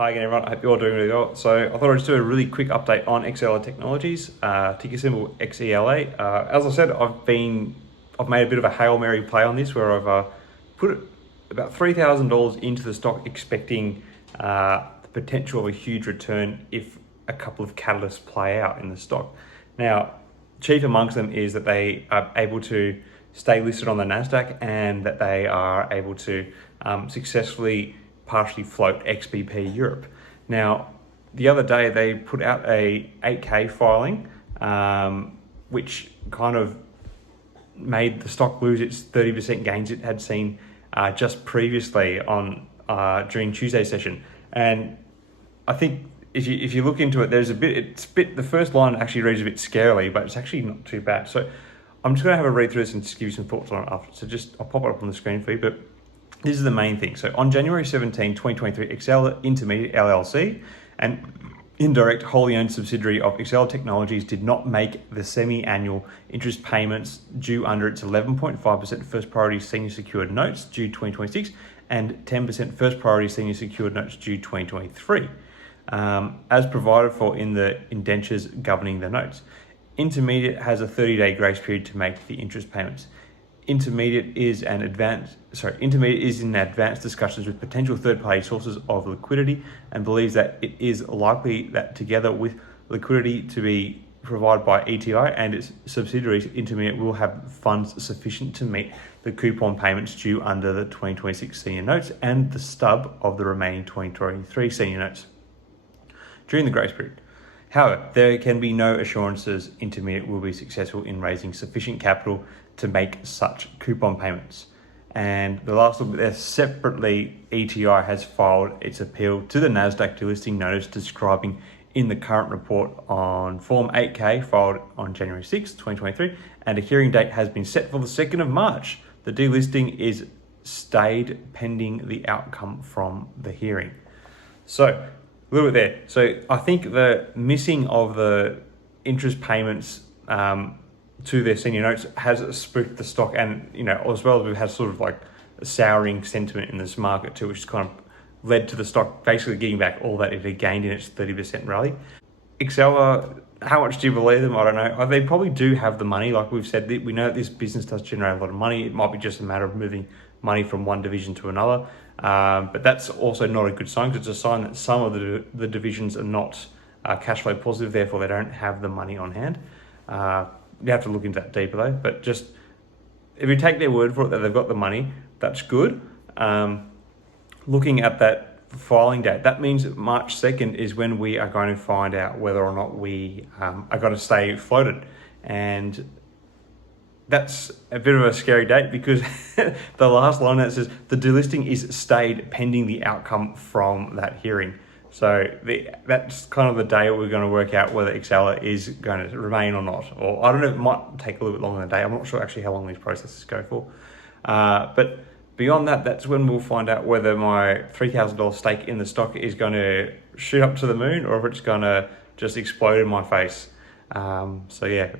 Hi again everyone, I hope you're all doing really well. So I thought I'd just do a really quick update on XELA Technologies, ticker symbol XELA. As I said, I've made a bit of a Hail Mary play on this where I've put about $3,000 into the stock expecting the potential of a huge return if a couple of catalysts play out in the stock. Now, chief amongst them is that they are able to stay listed on the NASDAQ and that they are able to successfully partially float XBP Europe. Now, the other day they put out a 8K filing, which kind of made the stock lose its 30% gains it had seen just previously on during Tuesday's session. And I think if you look into it, there's the first line actually reads a bit scarily, but it's actually not too bad. So I'm just going to have a read through this and just give you some thoughts on it after. So I'll pop it up on the screen for you, but this is the main thing. So on January 17, 2023, Exela Intermediate LLC, an indirect wholly owned subsidiary of Exela Technologies, did not make the semi-annual interest payments due under its 11.5% first priority senior secured notes due 2026 and 10% first priority senior secured notes due 2023, as provided for in the indentures governing the notes. Intermediate has a 30-day grace period to make the interest payments. Intermediate is in advanced discussions with potential third-party sources of liquidity and believes that it is likely that together with liquidity to be provided by ETI and its subsidiaries, Intermediate will have funds sufficient to meet the coupon payments due under the 2026 senior notes and the stub of the remaining 2023 senior notes during the grace period. However, there can be no assurances Intermediate will be successful in raising sufficient capital to make such coupon payments. And the last little bit there, separately, ETI has filed its appeal to the NASDAQ delisting notice describing in the current report on Form 8K filed on January 6, 2023, and a hearing date has been set for the 2nd of March. The delisting is stayed pending the outcome from the hearing. So, a little bit there. So I think the missing of the interest payments to their senior notes has spooked the stock, and as well as we've had sort of like a souring sentiment in this market too, which has kind of led to the stock basically getting back all that it had gained in its 30% rally. Exela, how much do you believe them? I don't know. They probably do have the money. Like we've said, we know that this business does generate a lot of money. It might be just a matter of moving money from one division to another. But that's also not a good sign, because it's a sign that some of the divisions are not cash flow positive, therefore they don't have the money on hand. You have to look into that deeper though, but just if you take their word for it that they've got the money, that's good. Looking at that filing date, that means that March 2nd is when we are going to find out whether or not we are going to stay floated. And that's a bit of a scary date, because the last line that says the delisting is stayed pending the outcome from that hearing. So that's kind of the day we're going to work out whether Exela is going to remain or not. Or I don't know, it might take a little bit longer than a day. I'm not sure actually how long these processes go for. But beyond that, that's when we'll find out whether my $3,000 stake in the stock is going to shoot up to the moon or if it's going to just explode in my face. So yeah,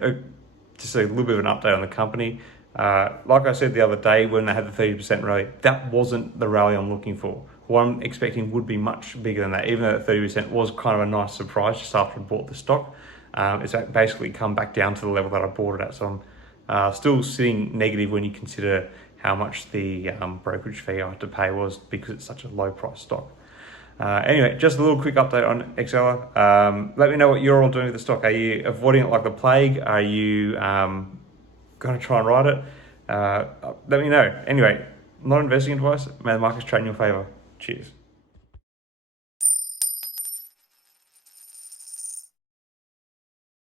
just a little bit of an update on the company. Like I said the other day when they had the 30% rally, that wasn't the rally I'm looking for. What I'm expecting would be much bigger than that, even though that 30% was kind of a nice surprise just after I bought the stock. It's basically come back down to the level that I bought it at. So I'm still sitting negative when you consider how much the brokerage fee I had to pay was, because it's such a low price stock. Anyway, just a little quick update on Exela. Let me know what you're all doing with the stock. Are you avoiding it like the plague? Are you going to try and ride it? Let me know. Anyway, not investing advice. May the markets trade in your favor. Cheers.